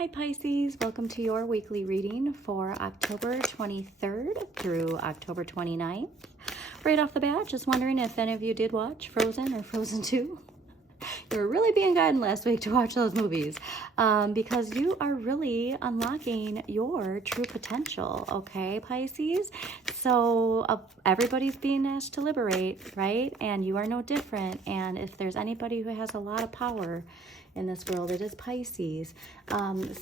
Hi Pisces, welcome to your weekly reading for October 23rd through October 29th. Right off the bat, just wondering if any of you did watch Frozen or Frozen 2. You were really being guided last week to watch those movies because you are really unlocking your true potential, okay, Pisces? So everybody's being asked to liberate, right? And you are no different. And if there's anybody who has a lot of power in this world, it is Pisces.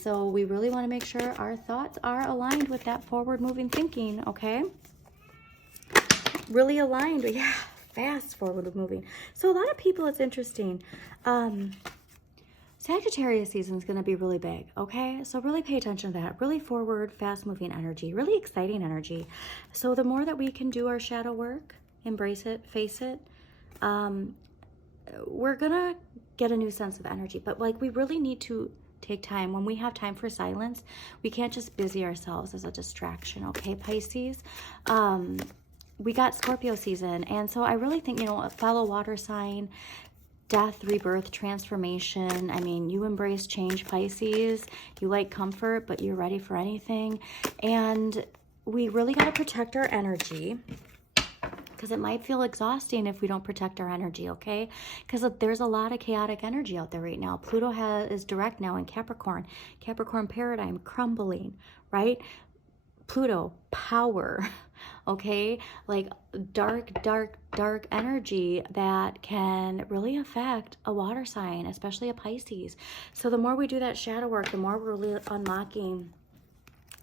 So we really want to make sure our thoughts are aligned with that forward-moving thinking, okay? Really aligned, yeah. Fast forward moving. So a lot of people, it's interesting. Sagittarius season is going to be really big, okay? So really pay attention to that. Really forward, fast moving energy, really exciting energy. So the more that we can do our shadow work, embrace it, face it, we're going to get a new sense of energy. But like we really need to take time. When we have time for silence, we can't just busy ourselves as a distraction, okay, Pisces? We got Scorpio season, and so I really think, a fellow water sign, death, rebirth, transformation. I mean, you embrace change, Pisces. You like comfort, but you're ready for anything. And we really got to protect our energy because it might feel exhausting if we don't protect our energy, okay? Because there's a lot of chaotic energy out there right now. Pluto is direct now in Capricorn. Capricorn paradigm crumbling, right? Pluto, power, okay? Like dark energy that can really affect a water sign, especially a Pisces. So the more we do that shadow work, the more we're really unlocking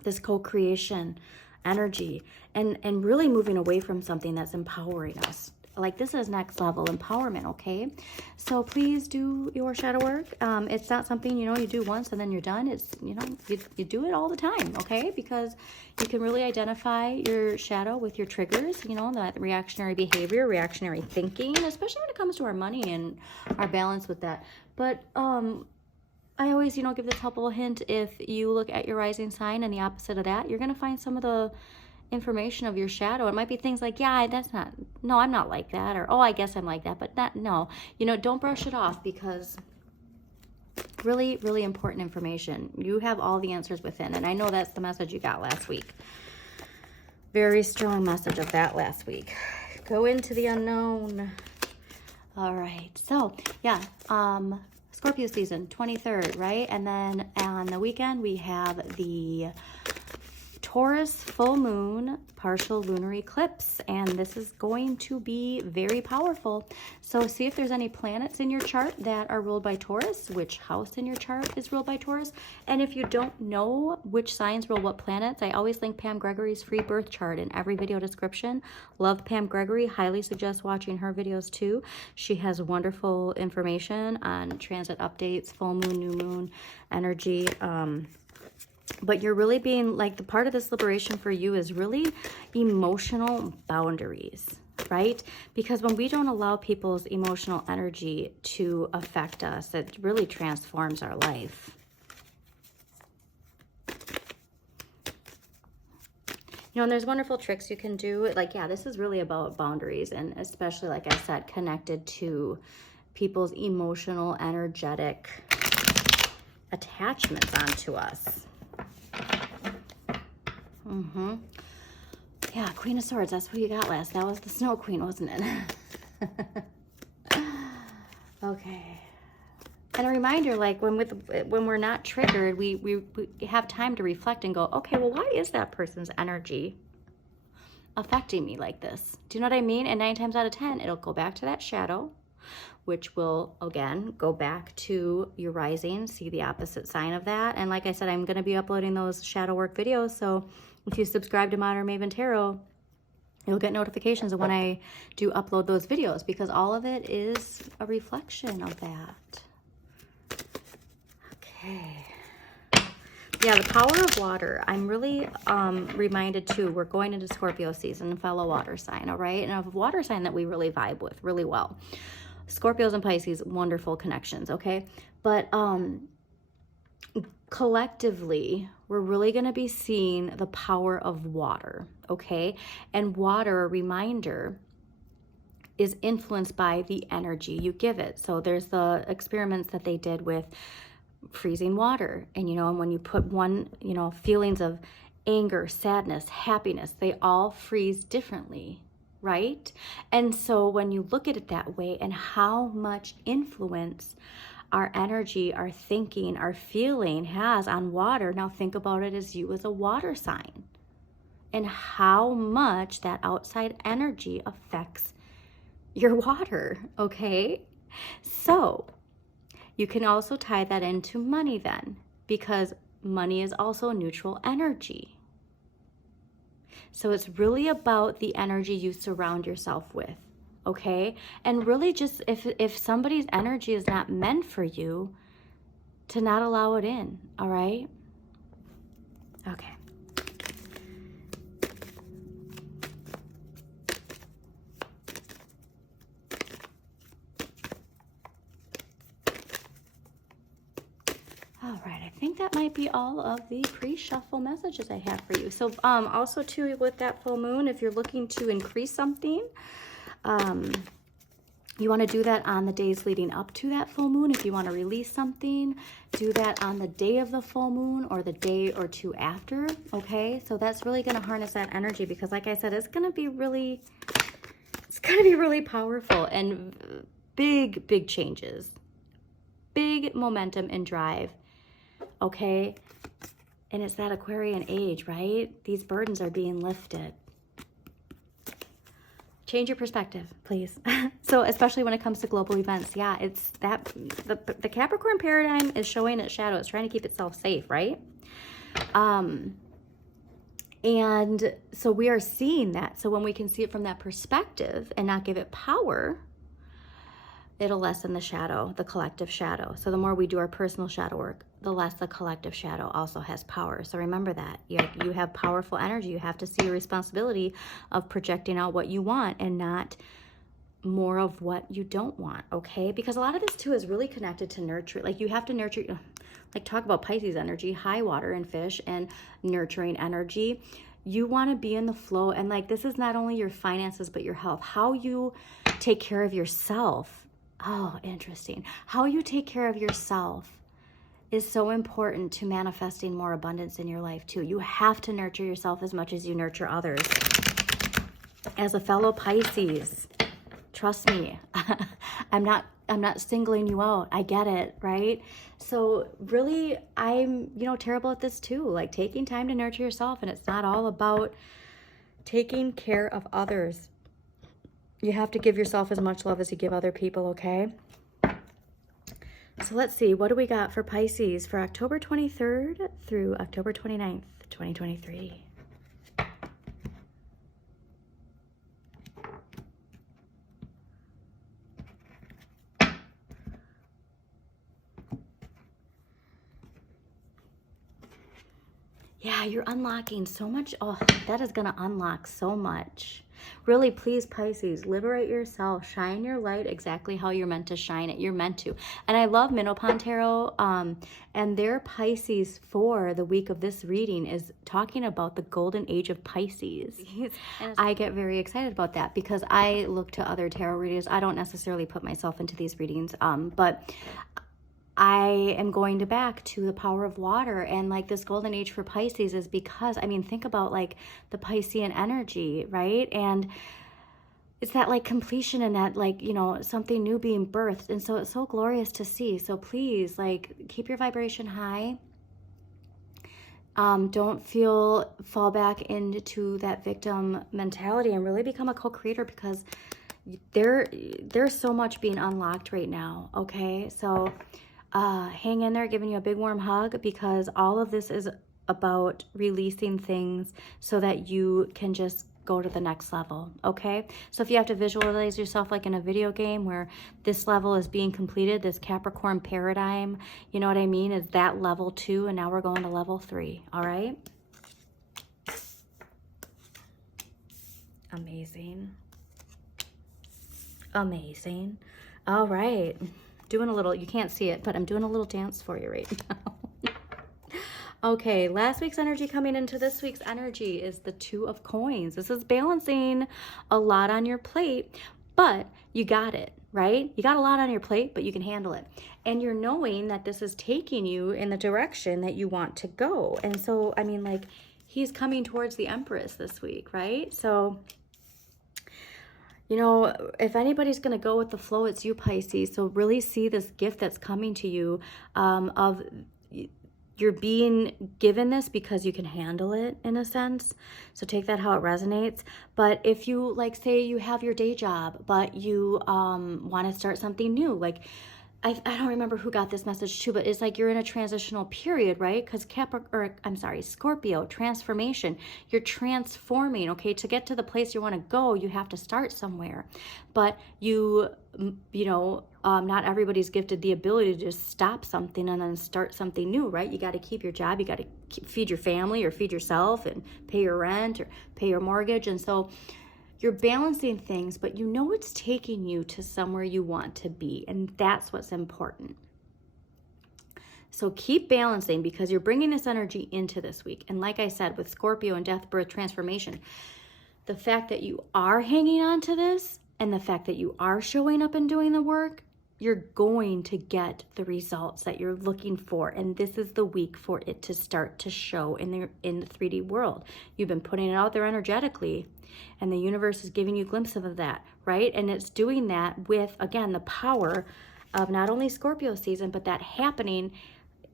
this co-creation energy and really moving away from something that's empowering us. Like this is next level empowerment, okay? So please do your shadow work. It's not something, you do once and then you're done. It's, you do it all the time, okay? Because you can really identify your shadow with your triggers, that reactionary behavior, reactionary thinking, especially when it comes to our money and our balance with that. But I always, give this helpful hint. If you look at your rising sign and the opposite of that, you're going to find some of the information of your shadow. It might be things like, I'm not like that, or, oh, I guess I'm like that, but no, don't brush it off because really, really important information. You have all the answers within, and I know that's the message you got last week. Very strong message of that last week. Go into the unknown. All right, so yeah, Scorpio season, 23rd, right? And then on the weekend, we have the Taurus full moon, partial lunar eclipse, and this is going to be very powerful. So see if there's any planets in your chart that are ruled by Taurus, which house in your chart is ruled by Taurus. And if you don't know which signs rule what planets, I always link Pam Gregory's free birth chart in every video description. Love Pam Gregory, highly suggest watching her videos too. She has wonderful information on transit updates, full moon, new moon energy. But you're really being like, the part of this liberation for you is really emotional boundaries, right? Because when we don't allow people's emotional energy to affect us, it really transforms our life. And there's wonderful tricks you can do. Like, yeah, this is really about boundaries, and especially, like I said, connected to people's emotional, energetic attachments onto us. Yeah, Queen of Swords, that's what you got last. That was the Snow Queen, wasn't it? Okay. And a reminder, like when we're not triggered, we have time to reflect and go, okay, well, why is that person's energy affecting me like this? Do you know what I mean? And 9 times out of 10, it'll go back to that shadow, which will, again, go back to your rising, see the opposite sign of that. And like I said, I'm going to be uploading those shadow work videos, so if you subscribe to Modern Maven Tarot, you'll get notifications of when I do upload those videos, because all of it is a reflection of that. Okay. Yeah, the power of water. I'm really reminded too, we're going into Scorpio season, fellow water sign, all right? And a water sign that we really vibe with really well. Scorpios and Pisces, wonderful connections, okay? But collectively, we're really going to be seeing the power of water, okay? And water, a reminder, is influenced by the energy you give it. So there's the experiments that they did with freezing water. And, you know, and when you put one, you know, feelings of anger, sadness, happiness, they all freeze differently, right? And so when you look at it that way and how much influence our energy, our thinking, our feeling has on water, now think about it as you as a water sign and how much that outside energy affects your water, okay? So you can also tie that into money then, because money is also neutral energy. So it's really about the energy you surround yourself with, okay? And really just if somebody's energy is not meant for you, to not allow it in, all right? Okay. All right, I think that might be all of the pre-shuffle messages I have for you. So also too, with that full moon, if you're looking to increase something, you want to do that on the days leading up to that full moon. If you want to release something, do that on the day of the full moon or the day or two after, okay? So that's really going to harness that energy because like I said, it's going to be really powerful and big changes, big momentum and drive, okay? And it's that Aquarian age, right? These burdens are being lifted. Change your perspective, please. So especially when it comes to global events, yeah, it's that the Capricorn paradigm is showing its shadow. It's trying to keep itself safe, right? And so we are seeing that. So when we can see it from that perspective and not give it power, it'll lessen the shadow, the collective shadow. So the more we do our personal shadow work, the less the collective shadow also has power. So remember that. You have powerful energy. You have to see your responsibility of projecting out what you want and not more of what you don't want, okay? Because a lot of this too is really connected to nurture. Like you have to nurture, like talk about Pisces energy, high water and fish and nurturing energy. You want to be in the flow. And like, this is not only your finances, but your health, how you take care of yourself. Oh, interesting. How you take care of yourself is so important to manifesting more abundance in your life too. You have to nurture yourself as much as you nurture others. As a fellow Pisces, trust me, I'm not singling you out. I get it, right? So really, I'm, terrible at this too. Like taking time to nurture yourself, and it's not all about taking care of others. You have to give yourself as much love as you give other people, okay? So let's see, what do we got for Pisces for October 23rd through October 29th, 2023? Yeah, you're unlocking so much. Oh, that is going to unlock so much. Really, please, Pisces, liberate yourself. Shine your light exactly how you're meant to shine it. You're meant to. And I love Minopon Tarot. And their Pisces for the week of this reading is talking about the golden age of Pisces. I get very excited about that because I look to other tarot readers. I don't necessarily put myself into these readings, but I am going to back to the power of water, and like this golden age for Pisces is because, think about like the Piscean energy, right? And it's that like completion and that like, something new being birthed. And so it's so glorious to see. So please like keep your vibration high. Don't fall back into that victim mentality and really become a co-creator because there's so much being unlocked right now. Okay. So, hang in there, giving you a big warm hug because all of this is about releasing things so that you can just go to the next level, okay? So if you have to visualize yourself like in a video game where this level is being completed, this Capricorn paradigm, you know what I mean, is that level 2, and now we're going to level 3, all right? Amazing. Amazing. All right. Doing a little, you can't see it, but I'm doing a little dance for you right now. Okay, last week's energy coming into this week's energy is the 2 of Coins. This is balancing a lot on your plate, but you got it, right? You got a lot on your plate, but you can handle it. And you're knowing that this is taking you in the direction that you want to go. And so, I mean, like, he's coming towards the Empress this week, right? So, you know, if anybody's going to go with the flow, it's you, Pisces. So really see this gift that's coming to you of you're being given this because you can handle it in a sense. So take that how it resonates. But if you, like, say you have your day job, but you want to start something new, like, I don't remember who got this message too, but it's like you're in a transitional period, right? Because Scorpio, transformation. You're transforming, okay? To get to the place you want to go, you have to start somewhere. But you know, not everybody's gifted the ability to just stop something and then start something new, right? You got to keep your job. You got to feed your family or feed yourself and pay your rent or pay your mortgage. And so you're balancing things, but you know it's taking you to somewhere you want to be, and that's what's important. So keep balancing because you're bringing this energy into this week. And like I said, with Scorpio and death, birth, transformation, the fact that you are hanging on to this and the fact that you are showing up and doing the work, you're going to get the results that you're looking for. And this is the week for it to start to show in the 3D world. You've been putting it out there energetically, and the universe is giving you glimpses of that, right? And it's doing that with, again, the power of not only Scorpio season, but that happening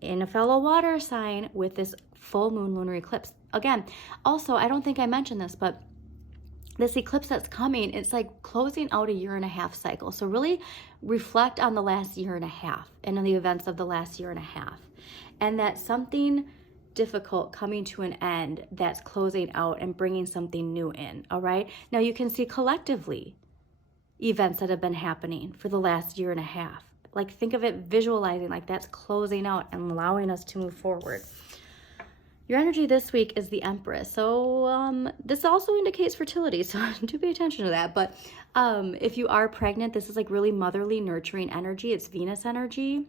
in a fellow water sign with this full moon lunar eclipse. Again, also, I don't think I mentioned this, but this eclipse that's coming, it's like closing out a 1.5-year cycle. So really reflect on the last 1.5 years and on the events of the last 1.5 years. And that something difficult coming to an end that's closing out and bringing something new in, all right? Now you can see collectively events that have been happening for the last 1.5 years. Like, think of it, visualizing like that's closing out and allowing us to move forward. Your energy this week is the Empress. So this also indicates fertility, so do pay attention to that. But if you are pregnant, this is like really motherly, nurturing energy. It's Venus energy.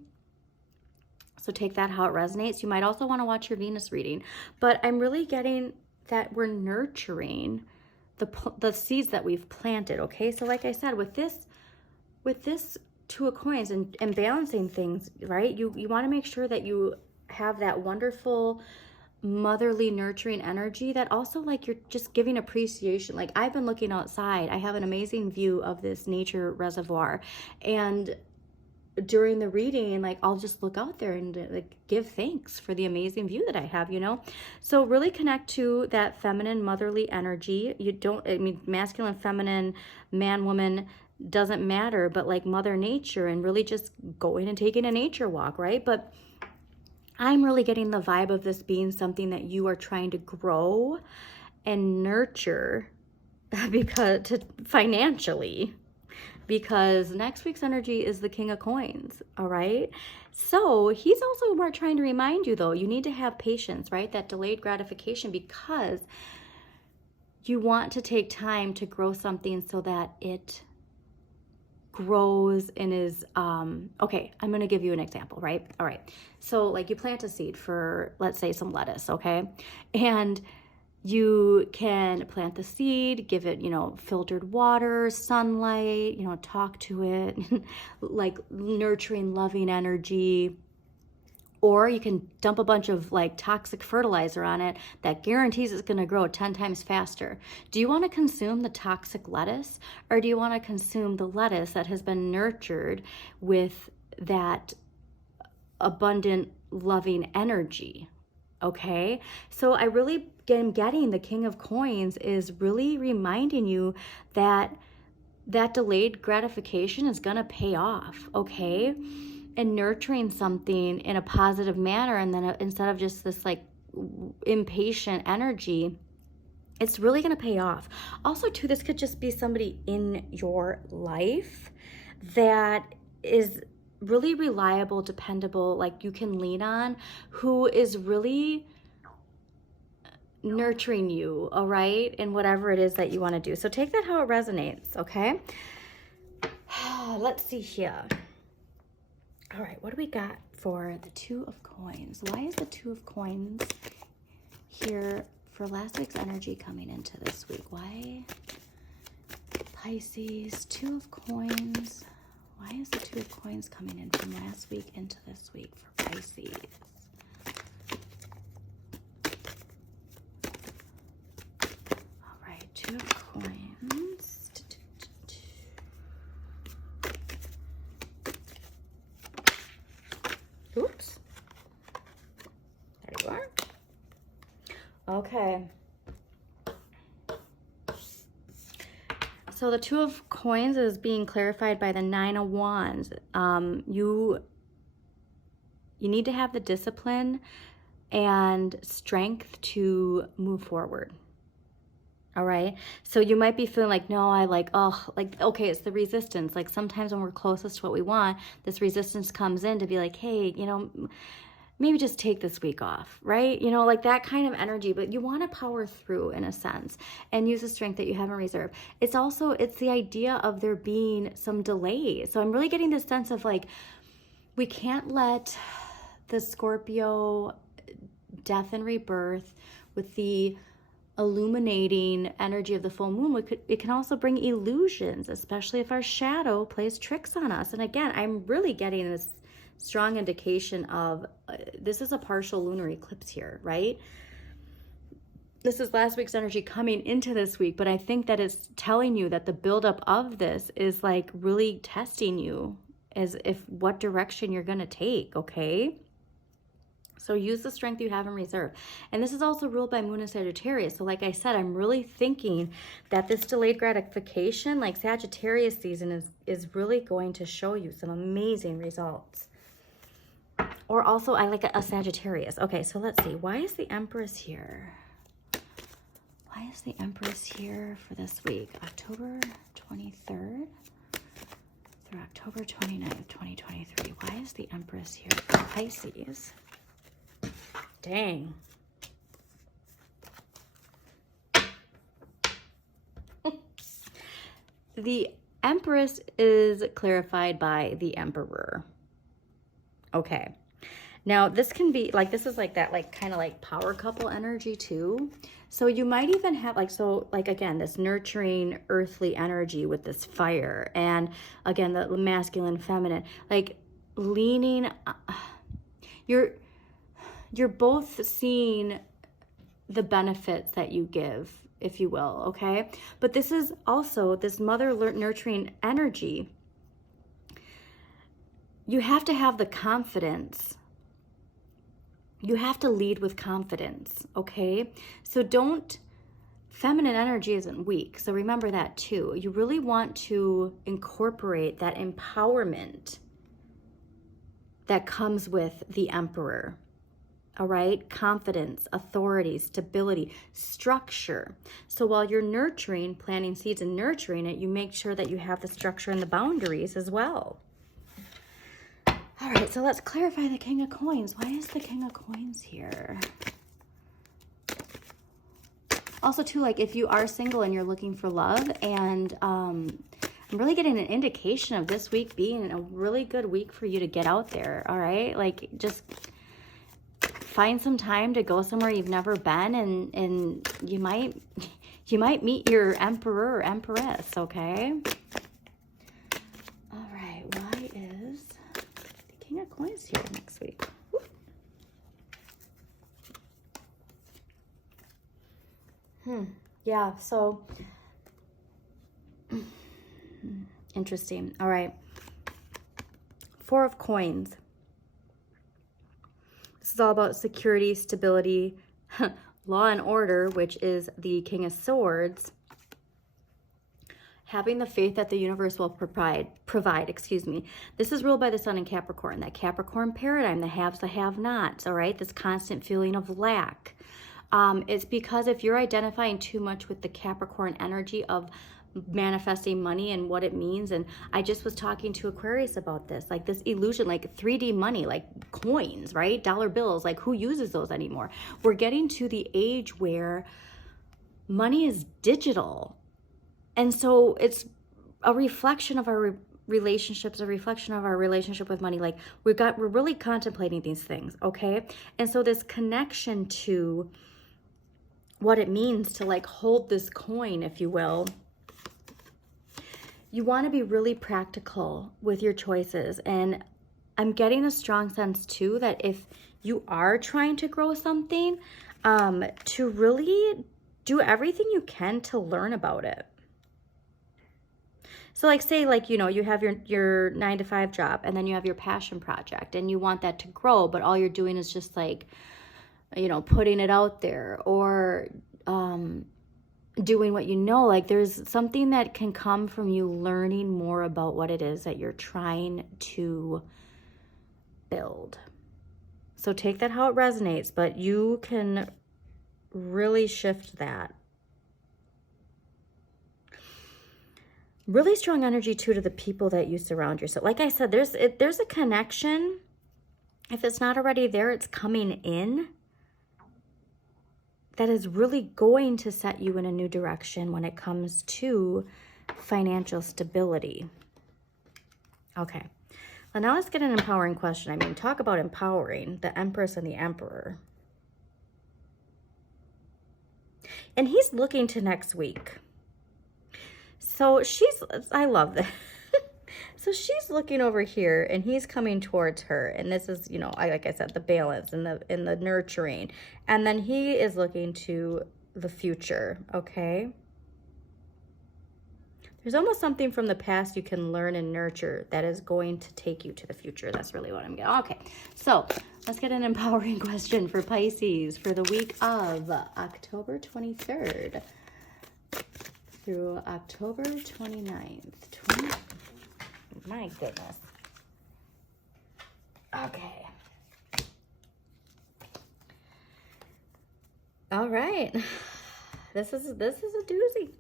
So take that how it resonates. You might also want to watch your Venus reading. But I'm really getting that we're nurturing the seeds that we've planted, okay? So like I said, with this Two of Coins and balancing things, right? You want to make sure that you have that wonderful motherly nurturing energy that also, like, you're just giving appreciation. Like, I've been looking outside. I have an amazing view of this nature reservoir, and during the reading, like, I'll just look out there and like give thanks for the amazing view that I have, you know? So really connect to that feminine motherly energy. Masculine, feminine, man, woman, doesn't matter, but like Mother Nature, and really just going and taking a nature walk, right? But I'm really getting the vibe of this being something that you are trying to grow and nurture financially, because next week's energy is the King of Coins, all right? So he's also more trying to remind you, though, you need to have patience, right? That delayed gratification, because you want to take time to grow something so that it grows and is okay, I'm going to give you an example, right? All right, so like you plant a seed for, let's say, some lettuce, okay? And you can plant the seed, give it, filtered water, sunlight, talk to it, like nurturing, loving energy. Or you can dump a bunch of like toxic fertilizer on it that guarantees it's going to grow 10 times faster. Do you want to consume the toxic lettuce, or do you want to consume the lettuce that has been nurtured with that abundant, loving energy? Okay, so I really am getting the King of Coins is really reminding you that that delayed gratification is going to pay off, okay? And nurturing something in a positive manner, and then instead of just this like impatient energy, it's really going to pay off. Also, too, this could just be somebody in your life that is really reliable, dependable, like you can lean on, who is really nurturing you, all right, and whatever it is that you want to do. So take that how it resonates, okay? Let's see here. All right, what do we got for the Two of Coins? Why is the Two of Coins here for last week's energy coming into this week? Why? Pisces, Two of Coins. Why is the Two of Coins coming in from last week into this week for Pisces? All right, Two of Coins. Oops. There you are. Okay. So the Two of Coins is being clarified by the Nine of Wands. You need to have the discipline and strength to move forward. All right. So you might be feeling like, no, okay, it's the resistance. Like sometimes when we're closest to what we want, this resistance comes in to be like, hey, you know, maybe just take this week off, right? You know, like that kind of energy, but you want to power through in a sense and use the strength that you have in reserve. It's the idea of there being some delay. So I'm really getting this sense of like, we can't let the Scorpio death and rebirth with the illuminating energy of the full moon. It can also bring illusions, especially if our shadow plays tricks on us. And again, I'm really getting this strong indication of this is a partial lunar eclipse here, right? This is last week's energy coming into this week, but I think that it's telling you that the buildup of this is like really testing you as if what direction you're going to take, okay? So use the strength you have in reserve. And this is also ruled by Moon and Sagittarius. So like I said, I'm really thinking that this delayed gratification, like Sagittarius season, is really going to show you some amazing results. Or also, I like a Sagittarius. Okay, so let's see. Why is the Empress here? Why is the Empress here for this week? October 23rd through October 29th, 2023. Why is the Empress here for Pisces? Dang. The Empress is clarified by the Emperor. Okay. Now, this can be, like, this is like that, like, kind of like power couple energy, too. So you might even have, again, this nurturing, earthly energy with this fire. And, again, the masculine, feminine. Like, leaning, you're both seeing the benefits that you give, if you will, okay? But this is also this mother nurturing energy. You have to have the confidence. You have to lead with confidence, okay? So feminine energy isn't weak. So remember that too. You really want to incorporate that empowerment that comes with the Emperor, all right? Confidence, authority, stability, structure. So while you're nurturing, planting seeds and nurturing it, you make sure that you have the structure and the boundaries as well. All right, so let's clarify the King of Coins. Why is the King of Coins here? Also, too, like if you are single and you're looking for love, and I'm really getting an indication of this week being a really good week for you to get out there, all right? Like just find some time to go somewhere you've never been, and you might meet your Emperor or Empress, okay? All right, why is the King of Coins here next week? Yeah, so interesting. All right. Four of Coins. This is all about security, stability, law and order, which is the King of Swords. Having the faith that the universe will provide, excuse me. This is ruled by the Sun in Capricorn, that Capricorn paradigm, the haves, the have-nots, all right? This constant feeling of lack. It's because if you're identifying too much with the Capricorn energy of manifesting money and what it means, and I just was talking to Aquarius about this, like this illusion, like 3D money, like coins, right? Dollar bills, like who uses those anymore? We're getting to the age where money is digital. And so it's a reflection of our relationships, a reflection of our relationship with money. Like we're really contemplating these things, okay? And so this connection to what it means to like hold this coin, if you will, you want to be really practical with your choices. And I'm getting a strong sense too that if you are trying to grow something, to really do everything you can to learn about it. So like say like, you know, you have your 9-to-5 job and then you have your passion project and you want that to grow, but all you're doing is just like, you know, putting it out there or doing what you know. Like there's something that can come from you learning more about what it is that you're trying to build. So take that how it resonates, but you can really shift that. Really strong energy too to the people that you surround yourself. Like I said, there's a connection. If it's not already there, it's coming in. That is really going to set you in a new direction when it comes to financial stability. Okay. Well, now let's get an empowering question. I mean, talk about empowering, the Empress and the Emperor. And he's looking to next week. So I love that. So she's looking over here and he's coming towards her. And this is, you know, like I said, the balance and the nurturing. And then he is looking to the future, okay? There's almost something from the past you can learn and nurture that is going to take you to the future. That's really what I'm getting. Okay, so let's get an empowering question for Pisces for the week of October 23rd through October 29th. My goodness. Okay. All right. This is a doozy.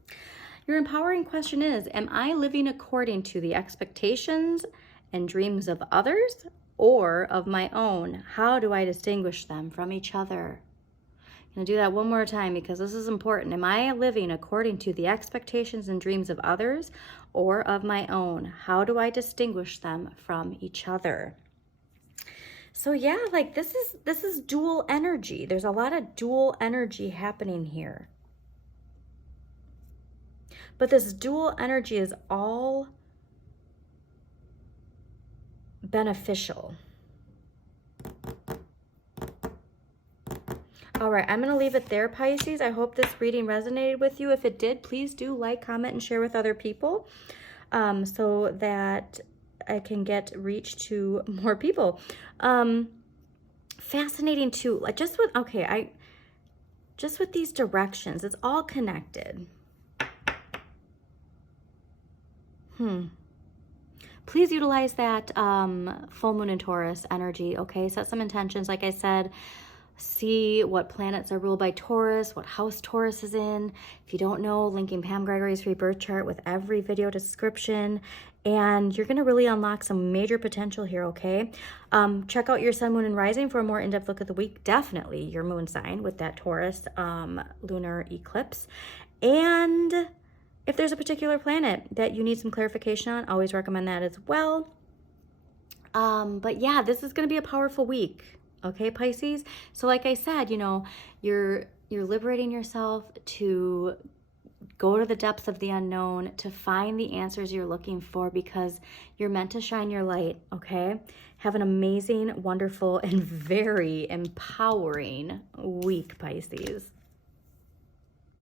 Your empowering question is, am I living according to the expectations and dreams of others or of my own? How do I distinguish them from each other? I'm going to do that one more time because this is important. Am I living according to the expectations and dreams of others or of my own? How do I distinguish them from each other? So yeah, like this is dual energy. There's a lot of dual energy happening here. But this dual energy is all beneficial. All right, I'm going to leave it there, Pisces. I hope this reading resonated with you. If it did, please do like, comment, and share with other people so that I can get reach to more people. Fascinating too. Like just with these directions, it's all connected. Please utilize that full moon in Taurus energy, okay? Set some intentions. Like I said, see what planets are ruled by Taurus, what house Taurus is in. If you don't know, linking Pam Gregory's free birth chart with every video description. And you're going to really unlock some major potential here, okay? Check out your sun, moon, and rising for a more in-depth look at the week. Definitely your moon sign with that Taurus lunar eclipse. And if there's a particular planet that you need some clarification on, always recommend that as well. But yeah, this is going to be a powerful week. Okay, Pisces? So like I said, you know, you're liberating yourself to go to the depths of the unknown, to find the answers you're looking for because you're meant to shine your light, okay? Have an amazing, wonderful, and very empowering week, Pisces.